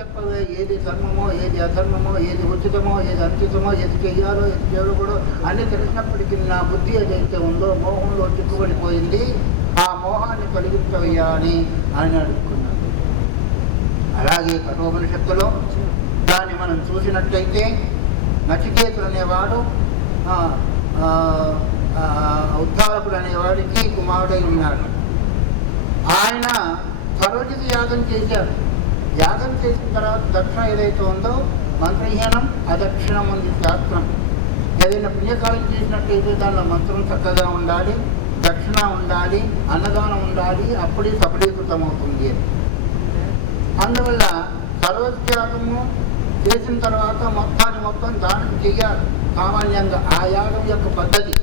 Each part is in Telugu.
చెప్పవే, ఏది ధర్మమో ఏది అధర్మమో, ఏది ఉచితమో ఏది అనుచితమో, ఏది చెయ్యాలో ఏది చేయకూడదో అన్నీ తెలిసినప్పటికీ నా బుద్ధి ఏదైతే ఉందో మోహంలో చిక్కుబడిపోయింది, ఆ మోహాన్ని తొలగించవయ్యా అని ఆయన అడుగుకున్నాడు. అలాగే కఠోపనిషత్తులో దాన్ని మనం చూసినట్లయితే నచికేతుడు అనేవాడు ఉద్ధారకుడు అనేవాడికి కుమారుడై ఉన్నాడు. ఆయన సరోజికి యాగం చేశారు. యాగం చేసిన తర్వాత దక్షిణ ఏదైతే ఉందో మంత్రహీనం అదక్షిణం ఉంది శాస్త్రం. ఏదైనా పుణ్యకాలం చేసినట్లయితే దానిలో మంత్రం చక్కగా ఉండాలి, దక్షిణ ఉండాలి, అన్నదానం ఉండాలి, అప్పుడే సఫలీకృతం అవుతుంది. అందువల్ల సర్వత్యాగము చేసిన తర్వాత మొత్తం దానం చెయ్యాలి సామాన్యంగా. ఆ యాగం యొక్క పద్ధతి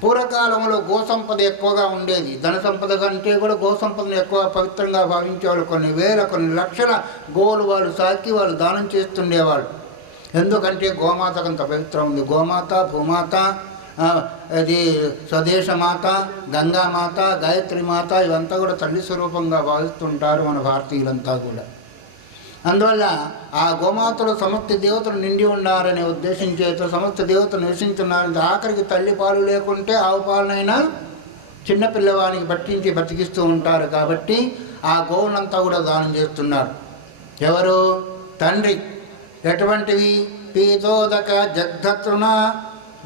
పూర్వకాలంలో గోసంపద ఎక్కువగా ఉండేది. ధన సంపద కంటే కూడా గోసంపదను ఎక్కువ పవిత్రంగా భావించేవాళ్ళు. కొన్ని వేల కొన్ని లక్షల గోవులు వాళ్ళు సాకి వాళ్ళు దానం చేస్తుండేవాళ్ళు. ఎందుకంటే గోమాతకు అంత పవిత్రం ఉంది. గోమాత, భూమాత, అది స్వదేశమాత, గంగామాత, గాయత్రి మాత ఇవంతా కూడా తల్లి స్వరూపంగా భావిస్తుంటారు మన భారతీయులంతా కూడా. అందువల్ల ఆ గోమాతలో సమస్త దేవతలు నిండి ఉన్నారనే ఉద్దేశం చేత సమస్త దేవతలు నివసించున్నారని, ఆఖరికి తల్లి పాలు లేకుంటే ఆవు పాలనైనా చిన్నపిల్లవానికి పట్టించి బతికిస్తూ ఉంటారు. కాబట్టి ఆ గోవులంతా కూడా దానం చేస్తున్నారు. ఎవరు? తండ్రి. ఎటువంటివి? పీతోదక జగ్ధతృణ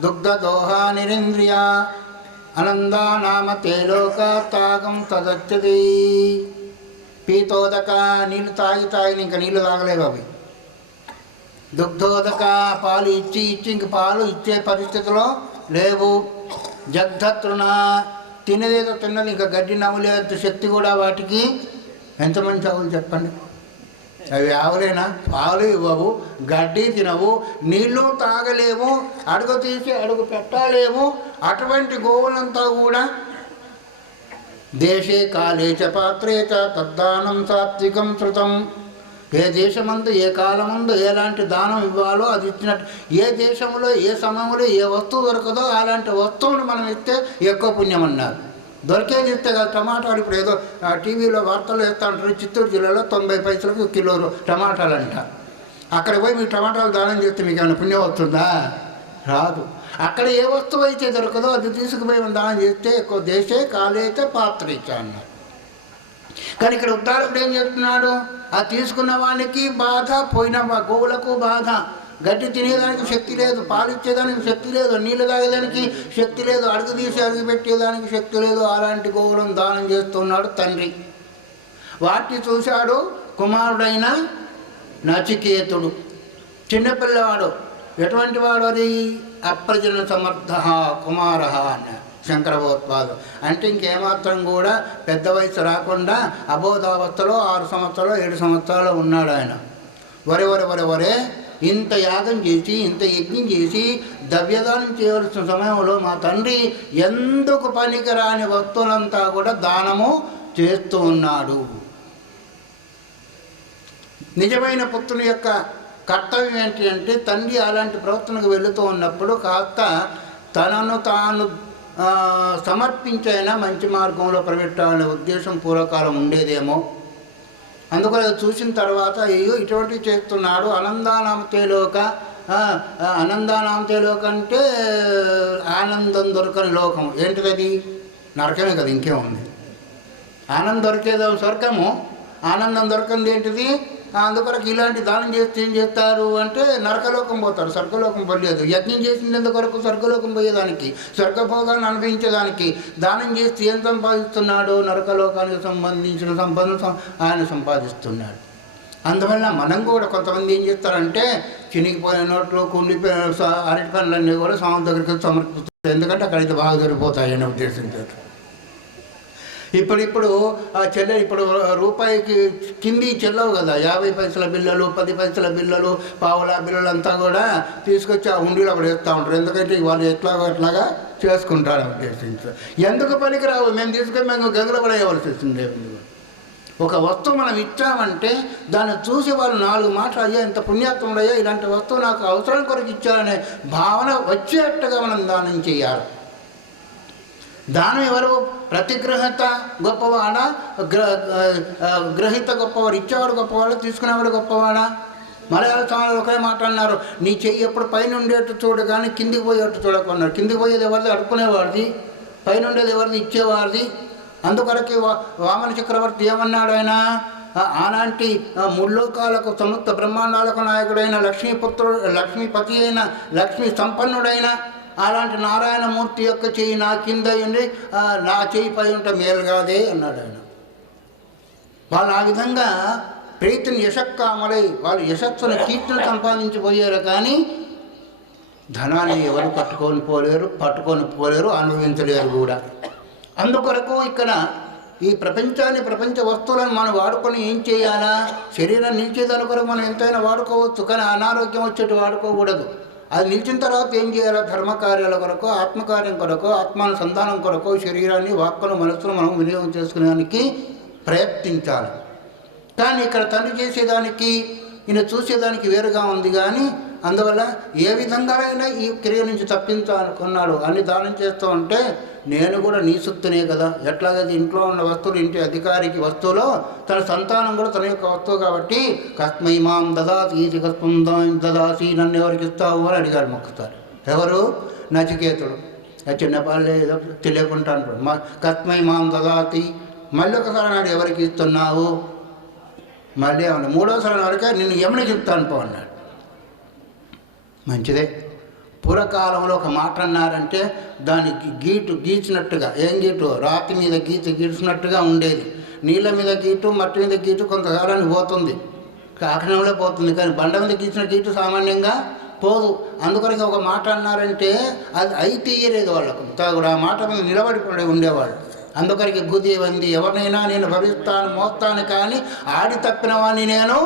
దుగ్ధదోహ నిరింద్రియ అనందానామ తేలోక తాగం తదచ్చది. పీతోదక నీళ్ళు తాగి ఇంకా నీళ్ళు తాగలేవు అవి. దుగ్ధోదక పాలు ఇచ్చి ఇంక పాలు ఇచ్చే పరిస్థితిలో లేవు. జగ్ధతృణ తినేదేదో తిన్నది, ఇంకా గడ్డి నవ్వులే శక్తి కూడా వాటికి. ఎంతమంది ఆవులు చెప్పండి? అవి ఆవులేనా? పాలు ఇవ్వవు, గడ్డి తినవు, నీళ్ళు తాగలేవు, అడుగు తీసి అడుగు పెట్టలేము. అటువంటి గోవులంతా కూడా దేశే కాలే చ పాత్రే చ తద్దానం సాత్వికం శృతం. ఏ దేశమందు ఏ కాలమందు ఎలాంటి దానం ఇవ్వాలో అది ఇచ్చినట్టు, ఏ దేశంలో ఏ సమయంలో ఏ వస్తువు దొరకదో అలాంటి వస్తువును మనం ఇస్తే ఎక్కువ పుణ్యం అన్నారు. దొరికేది ఇస్తే కదా. టమాటాలు ఇప్పుడు ఏదో టీవీలో వార్తలు వేస్తూ ఉంటారు, చిత్తూరు జిల్లాలో 90 పైసలకు కిలో టమాటాలు అంట. అక్కడ పోయి మీకు టమాటాలు దానం చేస్తే మీకు ఏమైనా పుణ్యం వస్తుందా? రాదు. అక్కడ ఏ వస్తువు అయితే దొరకదో అది తీసుకుపోయి దానం చేస్తే ఎక్కువ. దేశే కాలేత పాత్ర ఇచ్చా అన్నారు. కానీ ఇక్కడ ఉద్ధారకుడు ఏం చెప్తున్నాడు? ఆ తీసుకున్న వానికి బాధ, పోయిన గోవులకు బాధ. గడ్డి తినేదానికి శక్తి లేదు, పాలు ఇచ్చేదానికి శక్తి లేదు, నీళ్ళు తాగేదానికి శక్తి లేదు, అడుగు తీసి అడుగు పెట్టేదానికి శక్తి లేదు. అలాంటి గోవులను దానం చేస్తున్నాడు తండ్రి. వాటిని చూశాడు కుమారుడైన నచికేతుడు. చిన్నపిల్లవాడు. ఎటువంటి వాడు? అది అప్రజన సమర్థ కుమార అన్న శంకర భగవత్పాదు. అంటే ఇంకేమాత్రం కూడా పెద్ద వయసు రాకుండా అబోధావస్థలో 6 సంవత్సరాలు 7 సంవత్సరాలు ఉన్నాడు ఆయన. వరే ఇంత యాగం చేసి ఇంత యజ్ఞం చేసి ద్రవ్యదానం చేయవలసిన సమయంలో మా తండ్రి ఎందుకు పనికిరాని వస్తువులంతా కూడా దానము చేస్తూ ఉన్నాడు. నిజమైన పుత్రుని యొక్క కర్తవ్యం ఏంటి అంటే, తండ్రి అలాంటి ప్రవర్తనకు వెళుతూ ఉన్నప్పుడు కాస్త తనను తాను సమర్పించైనా మంచి మార్గంలో ప్రవేశాలనే ఉద్దేశం పూర్వకాలం ఉండేదేమో. అందుకని చూసిన తర్వాత అయ్యో ఇటువంటివి చేస్తున్నాడు. ఆనందానామతేలోక. ఆనందానామతేలోక అంటే ఆనందం దొరకని లోకం. ఏంటిది? నరకమే కదా, ఇంకేముంది? ఆనందం దొరికేదో స్వర్గము, ఆనందం దొరకంది ఏంటిది? అందుకొరకు ఇలాంటి దానం చేస్తే ఏం చేస్తారు అంటే నరకలోకం పోతారు, స్వర్గలోకం పోలేదు. యజ్ఞం చేసినందుకొరకు స్వర్గలోకం పోయేదానికి, స్వర్గభోగాన్ని అనుభవించేదానికి దానం చేస్తే ఏం సంపాదిస్తున్నాడు? నరకలోకానికి సంబంధించిన సంపదను ఆయన సంపాదిస్తున్నాడు. అందువల్ల మనం కూడా కొంతమంది ఏం చేస్తారంటే చినిగిపోయిన నోట్లు, కుండిపోయిన అరటి పనులన్నీ కూడా స్వామి దగ్గరికి సమర్పిస్తారు. ఎందుకంటే అక్కడైతే బాగా దొరికిపోతాయి అనే ఉద్దేశంతో. ఇప్పుడు ఇప్పుడు రూపాయికి కింది చెల్లవు కదా. 50 పైసల బిల్లలు, 10 పైసల బిల్లలు, పావుల బిల్లలు అంతా కూడా తీసుకొచ్చి ఆ హుండీలో అక్కడ వేస్తూ ఉంటారు. ఎందుకంటే వాళ్ళు ఎట్లాగా చేసుకుంటారు ఉద్దేశించి. ఎందుకు పనికిరావు? మేము తీసుకొని మేము గంగలో పడేయవలసి వస్తుంది. ఒక వస్తువు మనం ఇచ్చామంటే దాన్ని చూసి వాళ్ళు 4 మాటలు, అయ్యా ఇంత పుణ్యాత్ముడయ్యా, ఇలాంటి వస్తువు నాకు అవసరం కొరకు ఇచ్చారనే భావన వచ్చేట్టుగా మనం దానం చేయాలి. దానం ఎవరు? ప్రతిగ్రహత గొప్పవాడా, గ్రహీత గొప్పవాడు? ఇచ్చేవాడు గొప్పవాడు, తీసుకునేవాడు గొప్పవాడా? మలయాళ సమాజంలో ఒకే మాట అన్నారు, నీ చెయ్యి ఎప్పుడు పైన ఉండేట్టు చూడు కానీ కిందికి పోయేట్టు చూడకున్నారు. కిందికి పోయేది ఎవరిది? అడుక్కునేవాడిది. పైన ఉండేది ఎవరిది? ఇచ్చేవాడిది. అందుకొరకే వామన చక్రవర్తి ఏమన్నాడు ఆయన? ఆనాటి ముల్లోకాలకు సమస్త బ్రహ్మాండాలకు నాయకుడైన లక్ష్మీపుత్రుడు, లక్ష్మీపతి అయిన, లక్ష్మీ సంపన్నుడైన అలాంటి నారాయణమూర్తి యొక్క చెయ్యి నా కింద ఉండి నా చెయ్యి పై ఉంటే మేలు కాదే అన్నాడు ఆయన. వాళ్ళు ఆ విధంగా ప్రీతిని యశక్కామలై వాళ్ళు యశస్సును కీర్తిని సంపాదించిపోయారు, కానీ ధనాన్ని ఎవరు పట్టుకొని పోలేరు, అనుభవించలేరు కూడా. అందుకొరకు ఇక్కడ ఈ ప్రపంచ వస్తువులను మనం వాడుకొని ఏం చేయాలా? శరీరం నిలిచేదాని కొరకు మనం ఎంతైనా వాడుకోవచ్చు, కానీ అనారోగ్యం వచ్చేట్టు వాడుకోకూడదు. అది నిలిచిన తర్వాత ఏం చేయాలి? ధర్మకార్యాల కొరకు, ఆత్మకార్యం కొరకు, ఆత్మానుసంధానం కొరకు శరీరాన్ని, వాక్కును, మనస్సును మనం వినియోగం చేసుకునేదానికి ప్రయత్నించాలి. కానీ ఇక్కడ తండ్రి చేసేదానికి ఈయన చూసేదానికి వేరుగా ఉంది. కానీ అందువల్ల ఏ విధంగానైనా ఈ క్రియ నుంచి తప్పించాలనుకున్నాడు. అన్ని దానం చేస్తూ ఉంటే నేను కూడా నీ సొత్తునే కదా. ఎట్లాగైతే ఇంట్లో ఉన్న వస్తువులు ఇంటి అధికారికి వస్తువులో తన సంతానం కూడా తన యొక్క వస్తువు కాబట్టి కస్మై మాం దదాసి ఇది కస్మం దదాసి, నన్ను ఎవరికి ఇస్తావు అని అడిగాడు మొక్కుతారు. ఎవరు? నచికేతుడు. చిన్నపాళ్ళు ఏదో తెలియకుండా అంటాడు, కస్మై మాం దదాతి. మళ్ళీ ఒకసారి నాడు ఎవరికి ఇస్తున్నావు? మళ్ళీ ఏమన్నా మూడోసారి వరకే నిన్ను యమునికి చెప్తాను పో అన్నాడు. మంచిదే. పూర్వకాలంలో ఒక మాట అన్నారంటే దానికి గీచినట్టుగా, ఏం గీటు? రాతి మీద గీచినట్టుగా ఉండేది. నీళ్ళ మీద గీటు, మట్టి మీద గీటు కొంతకాలానికి పోతుంది, కాకణంలో పోతుంది. కానీ బండ మీద గీచిన గీటు సామాన్యంగా పోదు. అందుకని ఒక మాట అన్నారంటే అది అయి తీయలేదు వాళ్ళకు. కూడా ఆ మాట మీద నిలబడి ఉండేవాళ్ళు. అందుకరికి బుద్ధి ఉంది, ఎవరినైనా నేను భవిస్తాను, మోస్తాను, కానీ ఆడి తప్పిన వాడిని నేను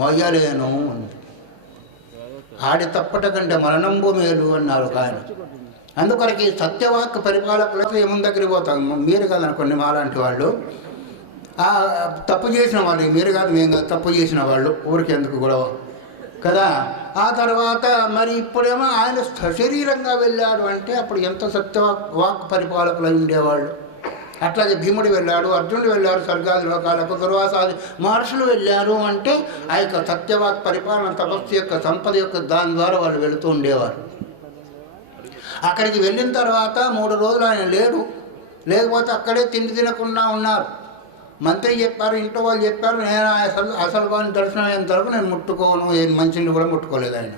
మొయ్యలేను అంది. ఆడి తప్పట కంటే మరణంబు మేలు అన్నారు ఆయన. అందుకొరకు సత్యవాక్ పరిపాలకులకు ఏముంది దగ్గరికి పోతాం. మీరు కాదనుకోండి, మాలాంటి వాళ్ళు తప్పు చేసిన వాళ్ళు, మీరు కాదు మేము కాదు, తప్పు చేసిన వాళ్ళు ఊరికెందుకు గొడవ కదా. ఆ తర్వాత మరి ఇప్పుడేమో ఆయన సశరీరంగా వెళ్ళాడు అంటే అప్పుడు ఎంత సత్యవాక్ పరిపాలకులు ఉండేవాళ్ళు. అట్లాగే భీముడు వెళ్ళాడు, అర్జునుడు వెళ్ళారు స్వర్గాది లోకాలకు, దుర్వాసాది మహర్షులు వెళ్ళారు అంటే ఆ యొక్క సత్యవాక్ పరిపాలన, తపస్సు యొక్క సంపద యొక్క దాని ద్వారా వాళ్ళు వెళుతూ ఉండేవారు. అక్కడికి వెళ్ళిన తర్వాత 3 రోజులు ఆయన లేడు. లేకపోతే అక్కడే తిండి తినకుండా ఉన్నారు. మంత్రి చెప్పారు, ఇంట్లో వాళ్ళు చెప్పారు, నేను అసలు వాడిని దర్శనం అయినంత వరకు నేను ముట్టుకోను, ఏం మంచిని కూడా ముట్టుకోలేదు ఆయన.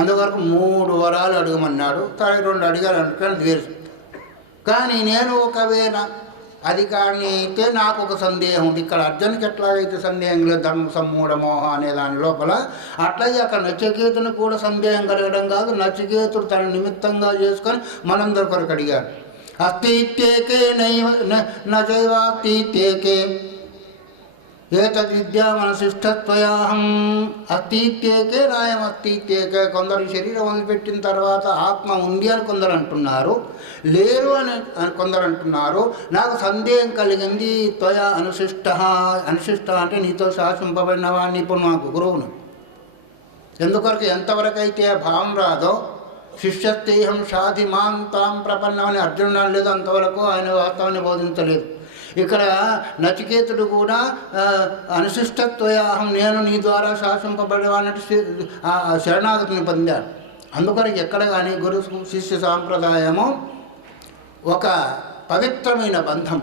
అందువరకు 3 వరాలు అడగమన్నాడు. 2 అడిగారు అనుకోని ద్వేషం. కానీ నేను ఒకవేళ అధికారిని అయితే నాకు ఒక సందేహం ఉంది. ఇక్కడ అర్జునుకి ఎట్లాగైతే సందేహం లేదు, ధర్మ సమ్మూఢ మోహ అనే దాని లోపల, అట్లాగే అక్కడ నచికేతుని కూడా సందేహం కలగడం కాదు. నచికేతుడు తన నిమిత్తంగా చేసుకొని మనందరి కొరకు అడిగాడు. అస్థిత్యేకే నైవాస్థిత్యేకే ఏతద్విద్యామనశిష్టత్వయాహం. అస్థిత్యేకే నాయమస్థిత్యేకే. కొందరు శరీరం వదిలిపెట్టిన తర్వాత ఆత్మ ఉంది అని కొందరు అంటున్నారు, లేరు అని కొందరు అంటున్నారు. నాకు సందేహం కలిగింది. త్వయా అనుశిష్ట అంటే నీతో శాసింపబడిన వాడిని ఇప్పుడు నాకు గురువును. ఎందుకొరకు ఎంతవరకు అయితే భావం రాదో, శిష్యస్తేహం షాధి మాం తాం ప్రపన్నమని అర్జునుడు అనలేదు, అంతవరకు ఆయన వాస్తవాన్ని బోధించలేదు. ఇక్కడ నచికేతుడు కూడా అనుశిష్టత్వయాహం, నేను నీ ద్వారా శాసింపబడేవాడినట్టు శరణాగతిని పొందాడు. అందుకొరకు ఎక్కడ కానీ గురు శిష్య సాంప్రదాయము ఒక పవిత్రమైన బంధం,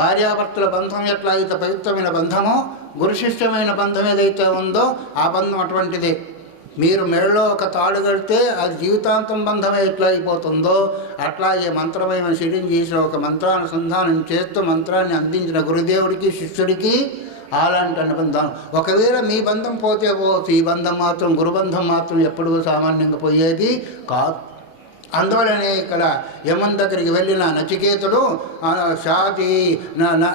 భార్యాభర్తల బంధం ఎట్లాగైతే పవిత్రమైన బంధమో, గురు శిష్యమైన బంధం ఏదైతే ఉందో ఆ బంధం అటువంటిదే. మీరు మెడలో ఒక తాడు కడితే అది జీవితాంతం బంధమే ఎట్లా అయిపోతుందో అట్లాగే మంత్రమైన శరీరం చేసిన ఒక మంత్రానుసంధానం చేస్తూ మంత్రాన్ని అందించిన గురుదేవుడికి శిష్యుడికి అలాంటి బంధం. ఒకవేళ మీ బంధం పోతే పోవచ్చు, ఈ బంధం మాత్రం, గురుబంధం మాత్రం ఎప్పుడూ సామాన్యంగా పోయేది కాదు. అందువలనే ఇక్కడ యమన్ దగ్గరికి వెళ్ళిన నచికేతుడు షాది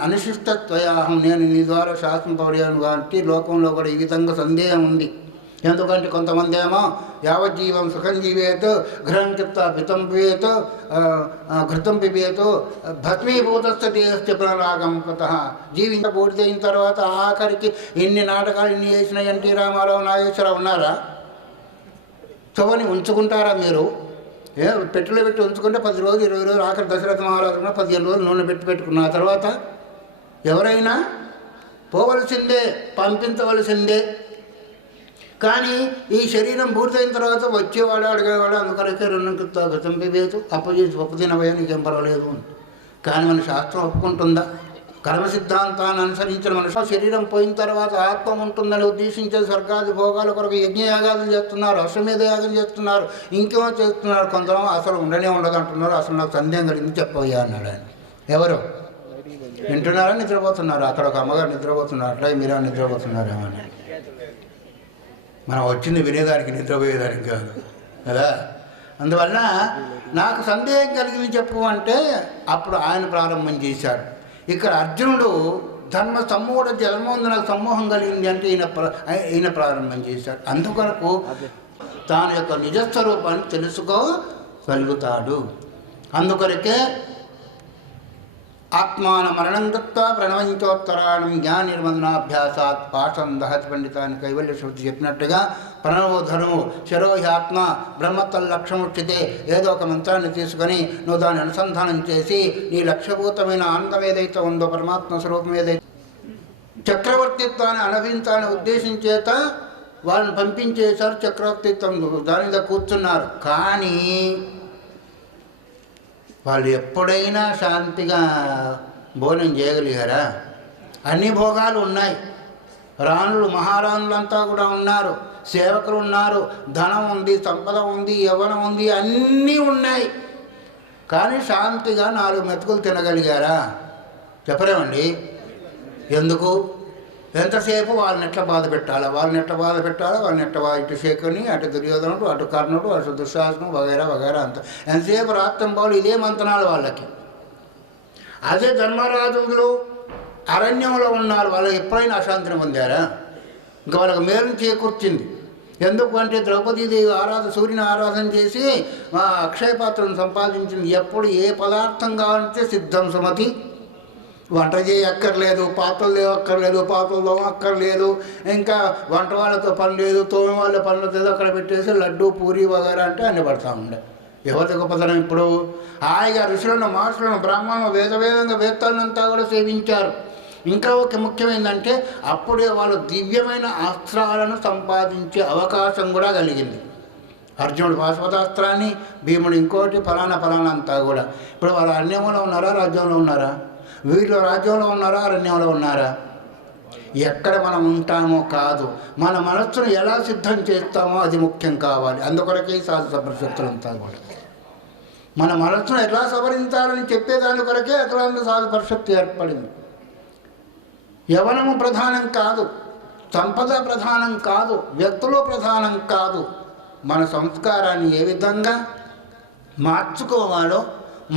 అనుశిష్టత్వయాహం, నేను నీ ద్వారా శాసింపబడాను కాబట్టి లోకంలో కూడా ఈ విధంగా సందేహం ఉంది. ఎందుకంటే కొంతమంది ఏమో యావజ్జీవం సుఖం జీవేత్, ఘృతం చెప్తా పితం పివేత్, ఘృతం పిబేత్, భస్మీభూతస్థ దేహస్థ పునరాగం కృత. జీవించ పూర్తి అయిన తర్వాత ఆఖరికి ఇన్ని నాటకాలు ఇన్ని చేసిన ఎన్టీ రామారావు, నాగేశ్వరరావు ఉన్నారా? చవని ఉంచుకుంటారా మీరు? పెట్టెలో పెట్టి ఉంచుకుంటే 10 రోజులు 20 రోజులు ఆఖరి దశరథ మహారాజు కూడా 15 రోజులు నూనె పెట్టుకున్న తర్వాత ఎవరైనా పోవలసిందే, పంపించవలసిందే. కానీ ఈ శరీరం పూర్తయిన తర్వాత వచ్చేవాడు అడిగేవాడు అందుకొరకే 2 గతం పిబేతు అప్పచేసి పప్పు తినవయ్యా నీకేం పర్వాలేదు అని. కానీ మన శాస్త్రం ఒప్పుకుంటుందా? కర్మ సిద్ధాంతాన్ని అనుసరించిన మనుషులు శరీరం పోయిన తర్వాత ఆత్మ ఉంటుందని ఉద్దేశించే స్వర్గాది భోగాల కొరకు యజ్ఞయాగాదులు చేస్తున్నారు, అశ్వమేధ యాగం చేస్తున్నారు, ఇంకేమో చేస్తున్నారు. కొంతమంది అసలు ఉండనే ఉండదు అంటున్నారు. అసలు నాకు సందేహం కలిగింది చెప్పయ్యా అన్నాడు ఆయన. ఎవరు వింటున్నారా నిద్రపోతున్నారు? అక్కడ ఒక అమ్మగారు నిద్రపోతున్నారు, అట్లాగే మీరా నిద్రపోతున్నారేమో అని. మనం వచ్చింది వినేదానికి, నిద్రపోయేదానికి కాదు కదా. అందువల్ల నాకు సందేహం కలిగింది చెప్పు అంటే అప్పుడు ఆయన ప్రారంభం చేశాడు. ఇక్కడ అర్జునుడు ధర్మ సమ్మూఢ జన్మోందు నాకు సమ్మోహం కలిగింది అంటే ఈయన ప్రారంభం చేశాడు. అందుకొరకు తాను యొక్క నిజస్వరూపాన్ని తెలుసుకోగలుగుతాడు. అందుకొరకే ఆత్మాన మరణం దత్వా ప్రణవంచోత్తరాణం జ్ఞానిర్వందనాభ్యాసాత్ పాఠం దహతి పండితాన్ని కైవల్య శృతి చెప్పినట్టుగా ప్రణవో ధర్మో శరోహి ఆత్మ బ్రహ్మతల్ లక్ష్యముచ్చితే ఏదో ఒక మంత్రాన్ని తీసుకొని నువ్వు దాన్ని అనుసంధానం చేసి నీ లక్ష్యభూతమైన ఆనందం ఏదైతే ఉందో, పరమాత్మ స్వరూపం ఏదైతే చక్రవర్తిత్వాన్ని అనుభవించాలని ఉద్దేశించేత వాళ్ళని పంపించేశారు. చక్రవర్తిత్వం దాని మీద కూర్చున్నారు. కానీ వాళ్ళు ఎప్పుడైనా శాంతిగా భోజనం చేయగలిగారా? అన్ని భోగాలు ఉన్నాయి. రాణులు మహారాణులంతా కూడా ఉన్నారు, సేవకులు ఉన్నారు, ధనం ఉంది, సంపద ఉంది, యవ్వనం ఉంది, అన్నీ ఉన్నాయి. కానీ శాంతిగా 4 మెతుకులు తినగలిగారా? చెప్పలేమండి. ఎందుకు? ఎంతసేపు వాళ్ళని ఎట్లా బాధ పెట్టాలా, వాళ్ళని ఎట్లా ఇటు శేఖని, అటు దుర్యోధనుడు, అటు కర్ణుడు, అటు దుశ్శాసనం వగైరా వగైరా అంత ఎంతసేపు రాత్రంబాలు ఇదే మంతనాలు వాళ్ళకి. అదే ధర్మరాజులు అరణ్యంలో ఉన్నారు, వాళ్ళకి ఎప్పుడైనా అశాంతిని పొందారా? ఇంకా వాళ్ళకి మేలు చేకూర్చింది. ఎందుకు అంటే ద్రౌపదీదేవి సూర్యుని ఆరాధన చేసి అక్షయపాత్రను సంపాదించింది. ఎప్పుడు ఏ పదార్థం కావాలంటే సిద్ధం సుమతి, వంట చేయక్కర్లేదు, పాత్రలు లేవక్కర్లేదు, పాత్రలు తోమక్కర్లేదు, ఇంకా వంట వాళ్ళతో పని లేదు, తోమి వాళ్ళ పనులు లేదు, అక్కడ పెట్టేసి లడ్డు పూరి వగైరా అంటే అన్ని పడతా ఉండే. ఎవరి గొప్పతనం ఇప్పుడు? హాయిగా ఋషులను, మహర్షులను, బ్రాహ్మణులను, వేదంగా వేత్తాలంతా కూడా సేవించారు. ఇంకా ఒక ముఖ్యమైందంటే అప్పుడే వాళ్ళు దివ్యమైన అస్త్రాలను సంపాదించే అవకాశం కూడా కలిగింది. అర్జునుడు పాశుపతాస్త్రాన్ని, భీముడు ఇంకోటి, ఫలానా అంతా కూడా. ఇప్పుడు వాళ్ళు అరణ్యంలో ఉన్నారా, రాజ్యంలో ఉన్నారా? వీళ్ళు రాజ్యంలో ఉన్నారా, అరణ్యంలో ఉన్నారా? ఎక్కడ మనం ఉంటామో కాదు, మన మనస్సును ఎలా సిద్ధం చేస్తామో అది ముఖ్యం కావాలి. అందుకొరకే సాధు పరిషత్తులంతా కూడా మన మనస్సును ఎలా సవరించాలని చెప్పేదాని కొరకే అఖిలాండ సాధు పరిషత్తు ఏర్పడింది. యవనము ప్రధానం కాదు, సంపద ప్రధానం కాదు, వ్యక్తులు ప్రధానం కాదు. మన సంస్కారాన్ని ఏ విధంగా మార్చుకోవాలో,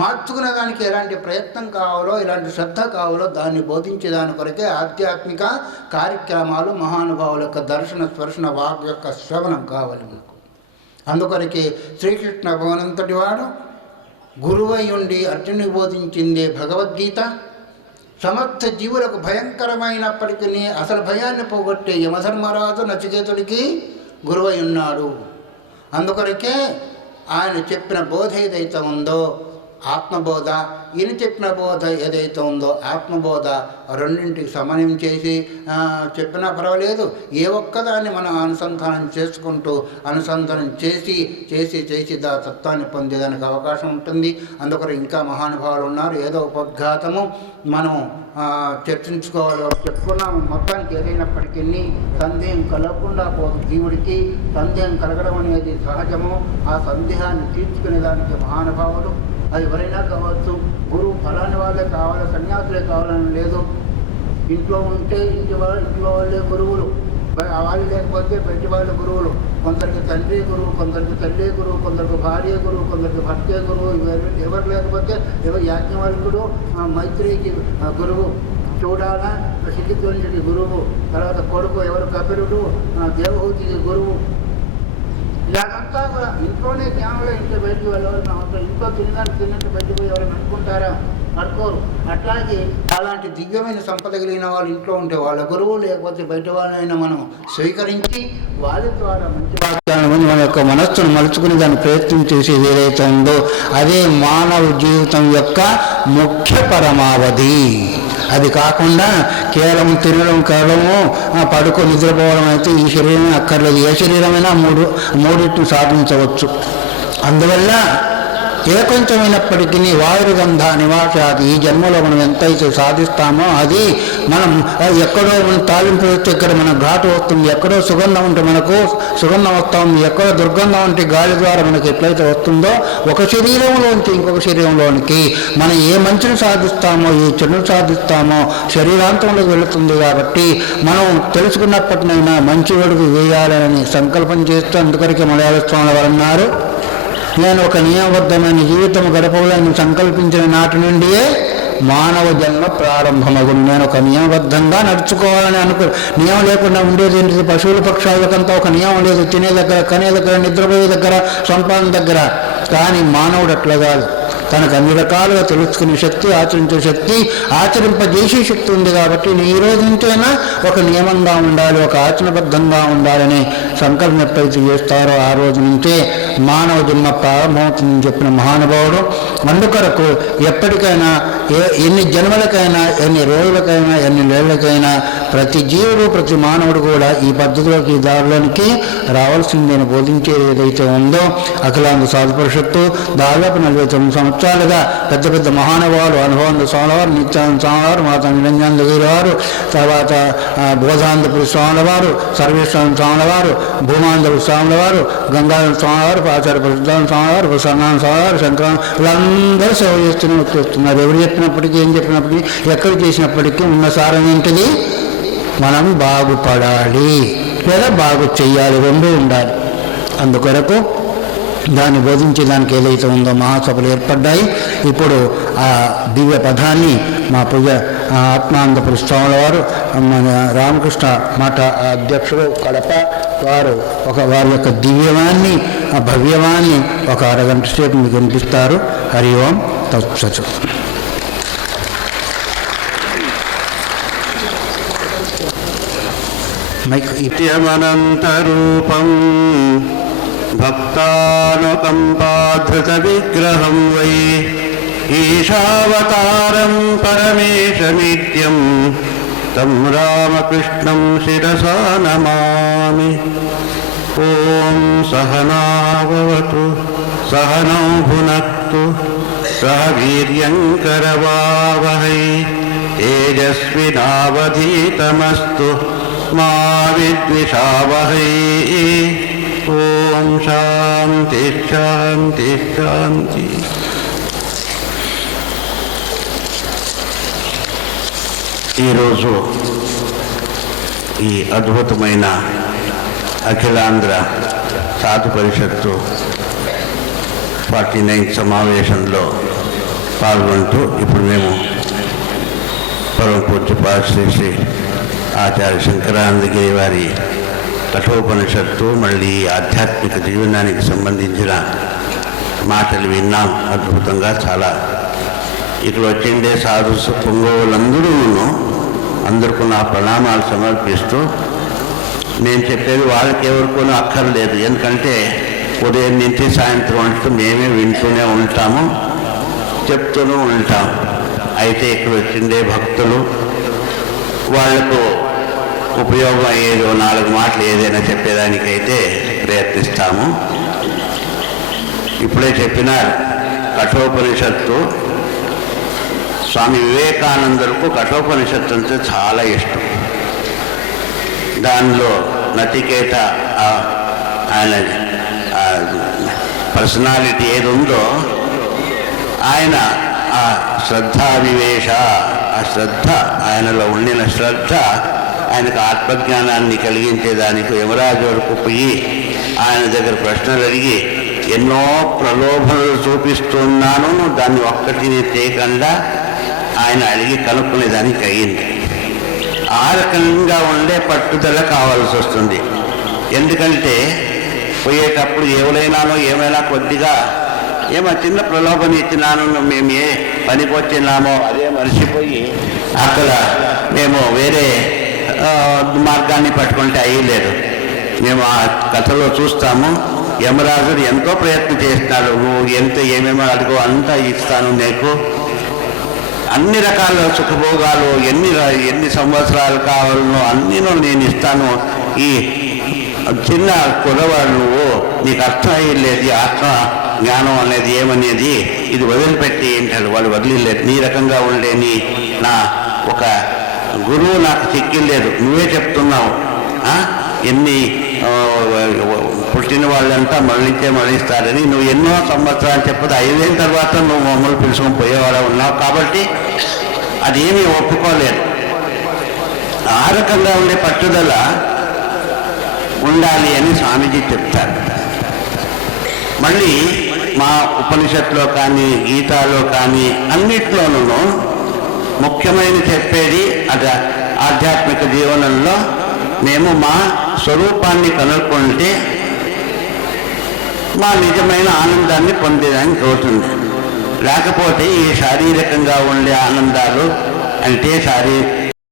మార్చుకునే దానికి ఎలాంటి ప్రయత్నం కావాలో, ఎలాంటి శ్రద్ధ కావాలో దాన్ని బోధించేదాని కొరకే ఆధ్యాత్మిక కార్యక్రమాలు, మహానుభావుల యొక్క దర్శన స్పర్శన వాక్ యొక్క శ్రవణం కావాలి మనకు. అందుకొరకే శ్రీకృష్ణ భగవంతుడి వాడు గురువై ఉండి అర్జునుడికి బోధించిందే భగవద్గీత. సమస్త జీవులకు భయంకరమైనప్పటికీ అసలు భయాన్ని పోగొట్టే యమధర్మరాజు నచికేతుడికి గురువై ఉన్నాడు. అందుకొరకే ఆయన చెప్పిన బోధ ఏదైతే ఉందో ఆత్మబోధ, ఈయన చెప్పిన బోధ ఏదైతే ఉందో ఆత్మబోధ, రెండింటికి సమన్వయం చేసి చెప్పినా పర్వాలేదు. ఏ ఒక్కదాన్ని మనం అనుసంధానం చేసుకుంటూ అనుసంధానం చేసి దా తత్వాన్ని పొందేదానికి అవకాశం ఉంటుంది. అందుకని ఇంకా మహానుభావులు ఉన్నారు. ఏదో ఉపఘాతము మనం చర్చించుకోవాలి, చెప్పుకున్నాము. మొత్తానికి ఏదైనప్పటికీ సందేహం కలగకుండా పోదు. జీవుడికి సందేహం కలగడం అనేది సహజము. ఆ సందేహాన్ని తీర్చుకునే దానికి మహానుభావులు, అది ఎవరైనా కావచ్చు, గురువు ఫలాని వాళ్ళే కావాలి, సన్యాసులే కావాలని లేదు. ఇంట్లో ఉంటే ఇంట్లో వాళ్ళే గురువులు, వాళ్ళు లేకపోతే బయటి వాళ్ళ గురువులు. కొందరికి తండ్రి గురువు, కొందరికి తల్లి గురువు, కొందరికి భార్య గురువు, కొందరికి భర్తే గురువు. ఎవరు లేకపోతే యాజ్ఞవల్కుడు, మైత్రికి గురువు, చూడాల సిద్ధిధ్వనుడికి గురువు, తర్వాత కొడుకు ఎవరు కపిలుడు, దేవహూతికి గురువు. ఇలాగంతా కూడా ఇంట్లోనే జ్ఞానంలో ఇంట్లో బయటికి వెళ్ళవలసిన అవసరం. ఇంట్లో తినడానికి తిన్నట్టు బయటకు పోయి ఎవరైనా అనుకుంటారా? పడుకోరు. అట్లాగే అలాంటి దివ్యమైన సంపద కలిగిన వాళ్ళు ఇంట్లో ఉంటే వాళ్ళ గురువు లేకపోతే బయట వాళ్ళైనా మనం స్వీకరించి వాళ్ళ ద్వారా మంచి వాక్యాలను మన యొక్క మనస్సును మలుచుకుని దాన్ని ప్రయత్నం చేసేది ఏదైతే ఉందో అదే మానవ జీవితం యొక్క ముఖ్య పరమావధి. అది కాకుండా కేవలం తినడం కేవలము పడుకొని నిద్రపోవడం అయితే ఈ శరీరం అక్కర్లేదు. ఏ శరీరమైనా మూడింటిని సాధించవచ్చు. అందువల్ల ఏ కొంచెమైనప్పటికీ వాయుగంధ నివాసాది ఈ జన్మలో మనం ఎంతైతే సాధిస్తామో అది మనం ఎక్కడో మనం తాలింపు వస్తే ఇక్కడ మన ఘాటు వస్తుంది, ఎక్కడో సుగంధం ఉంటే మనకు సుగంధం వస్తుంది, ఎక్కడో దుర్గంధం ఉంటే గాలి ద్వారా మనకు ఎట్లయితే వస్తుందో ఒక శరీరంలోంచి ఇంకొక శరీరంలోనికి మనం ఏ మంచిని సాధిస్తామో ఏ చెడును సాధిస్తామో శరీరాంతంలోకి వెళుతుంది. కాబట్టి మనం తెలుసుకున్నప్పటినైనా మంచి వెడుగు వేయాలని సంకల్పం చేస్తూ అందుకొరకే మలయాళ స్వామి వారు అన్నారు, నేను ఒక నియమబద్ధమైన జీవితం గడపవాలని సంకల్పించిన నాటి నుండియే మానవ జన్మ ప్రారంభమగును. నేను ఒక నియమబద్ధంగా నడుచుకోవాలని నియమం లేకుండా ఉండేది ఏంటిది? పశువుల పక్షాలకంతా ఒక నియమం లేదు, తినే దగ్గర, కనే దగ్గర, నిద్రపోయే దగ్గర, సంపాదన దగ్గర. కానీ మానవుడు అట్లా కాదు. తనకు అన్ని రకాలుగా తెలుసుకునే శక్తి, ఆచరించే శక్తి, ఆచరింపజేసే శక్తి ఉంది. కాబట్టి ఈ రోజు నుంచైనా ఒక నియమంగా ఉండాలి, ఒక ఆచరణబద్ధంగా ఉండాలని సంకల్పం ఎప్పుడైతే చేస్తారో ఆ రోజు నుంచే మానవ జన్మ ప్రారంభమవుతుందని చెప్పిన మహానుభావుడు. అందుకొరకు ఎప్పటికైనా ఎన్ని జన్మలకైనా, ఎన్ని రోజులకైనా, ఎన్ని నెలలకైనా ప్రతి జీవుడు, ప్రతి మానవుడు కూడా ఈ పద్ధతిలోకి, ఈ దారిలోనికి రావాల్సిందని బోధించేది ఏదైతే ఉందో అఖిలాంధ్ర సాధు పరిషత్తు దాదాపు 49 సంవత్సరాలుగా పెద్ద పెద్ద మహానుభావులు, అనుభవానంద స్వామి వారు, నిత్యానంద స్వామి వారు, మాతా నిరంజనానంద గిరి వారు, తర్వాత బోధానందపురి స్వాముల వారు, సర్వేశ్వర స్వాముల వారు, భూమానందపురి స్వాముల వారు, గంగాధర స్వామి వారు, ఆచార్య ప్రసిద్ధానంద స్వామి వారు, సత్యనారాయణ స్వామి వారు, శంకర, వీళ్ళందరూ సేవ చేస్తున్నారు. ఎవరు చెప్పినప్పటికీ, ఏం చెప్పినప్పటికీ, ఎక్కడ చేసినప్పటికీ ఉన్న సారం ఏంటిది? మనం బాగుపడాలి లేదా బాగు చెయ్యాలి, రెండూ ఉండాలి. అందుకొరకు దాన్ని బోధించేదానికి ఏదైతే ఉందో మహాసభలు ఏర్పడ్డాయి. ఇప్పుడు ఆ దివ్య పదాన్ని మా పూజ ఆత్మానందపురి స్వాముల వారు, మన రామకృష్ణ మఠ అధ్యక్షుడు కడప వారు వారి యొక్క దివ్యవాన్ని, భవ్యవాన్ని ఒక అరగంట సేపు మీకు వినిపిస్తారు. హరి ఓం తత్సత్. నిత్యమనంతరూపం భక్తానుకంపాధృత విగ్రహం వై ఈశావతారం పరమేశమిత్యం తం రామకృష్ణం శిరసా నమామి. ఓం సహనావతు సహనౌ భునక్తు సహ వీర్యంకరవావహై తేజస్వినావధీతమస్తు మా విద్విషావహై. ఓం శాంతి శాంతి శాంతి. ఈరోజు ఈ అద్భుతమైన అఖిలాంధ్ర సాధు పరిషత్తు 49th సమావేశంలో పాల్గొంటూ ఇప్పుడు మేము పరమ పూజ్య శ్రీ ఆచార్య శంకరానందగిరి వారి కఠోపనిషత్తు, మళ్ళీ ఆధ్యాత్మిక జీవనానికి సంబంధించిన మాటలు విన్నాం. అద్భుతంగా చాలా ఇక్కడ వచ్చిండే సాధు పొంగోలందరూ అందరికీ నా ప్రణామాలు సమర్పిస్తూ, నేను చెప్పేది వాళ్ళకి ఎవరికోనూ అక్కర్లేదు. ఎందుకంటే ఉదయం నుంచి సాయంత్రం అంటూ మేమే వింటూనే ఉంటాము, చెప్తూనే ఉంటాం. అయితే ఇక్కడ వచ్చిండే భక్తులు వాళ్లకు ఉపయోగం అయ్యేదో 4 మాటలు ఏదైనా చెప్పేదానికైతే ప్రయత్నిస్తాము. ఇప్పుడే చెప్పిన కఠోపనిషత్తు, స్వామి వివేకానందకు కఠోపనిషత్తు అంటే చాలా ఇష్టం. దానిలో నచికేత ఆయన పర్సనాలిటీ ఏది ఉందో ఆయన ఆ శ్రద్ధావివేశ, ఆ శ్రద్ధ ఆయనలో ఉండిన శ్రద్ధ ఆయనకు ఆత్మజ్ఞానాన్ని కలిగించేదానికి యమరాజు వరకు పోయి ఆయన దగ్గర ప్రశ్నలు అడిగి ఎన్నో ప్రలోభనలు చూపిస్తున్నాను, దాన్ని ఒక్కటిని చేయకుండా ఆయన అడిగి కనుక్కునేదానికి అయ్యింది. ఆ రకంగా ఉండే పట్టుదల కావాల్సి వస్తుంది. ఎందుకంటే పోయేటప్పుడు ఏమైనా కొద్దిగా ఏమో చిన్న ప్రలోభన ఇచ్చినాను, మేము ఏ పనికి వచ్చినామో అదే మర్చిపోయి అక్కడ మేము వేరే మార్గాన్ని పట్టుకుంటే అయ్యలేదు. మేము ఆ కథలో చూస్తాము, యమరాజుడు ఎంతో ప్రయత్నం చేస్తున్నాడు. నువ్వు ఏమేమో అడుగు అంతా ఇస్తాను నీకు, అన్ని రకాల సుఖభోగాలు ఎన్ని సంవత్సరాలు కావాలనో అన్నీ నేను ఇస్తాను. ఈ చిన్న కుర్రవాడు నువ్వు, నీకు అర్థం అయ్యలేదు ఆత్మ జ్ఞానం అనేది ఏమనేది, ఇది వదిలిపెట్టి ఏంటారు. వాళ్ళు వదిలేదు. నీ రకంగా ఉండేని నా ఒక గురువు నాకు చిక్కిలేదు, నువ్వే చెప్తున్నావు. ఎన్ని పుట్టిన వాళ్ళంతా మరణిస్తారని నువ్వు ఎన్నో సంవత్సరాలు చెప్పదు, 5 ఏళ్ళ తర్వాత నువ్వు మమ్మల్ని పిలుచుకొని పోయేవాడు ఉన్నావు. కాబట్టి అదేమీ ఒప్పుకోలేదు. ఆ రకంగా ఉండే పట్టుదల ఉండాలి అని స్వామీజీ చెప్తారు. మళ్ళీ మా ఉపనిషత్తులో కానీ గీతాలో కానీ అన్నిట్లోనూ ముఖ్యమైన చెప్పేది అది ఆధ్యాత్మిక జీవనంలో మేము మా స్వరూపాన్ని కనుక్కుంటే మా నిజమైన ఆనందాన్ని పొందేదానికి అవుతుంది. లేకపోతే ఈ శారీరకంగా ఉండే ఆనందాలు అంటే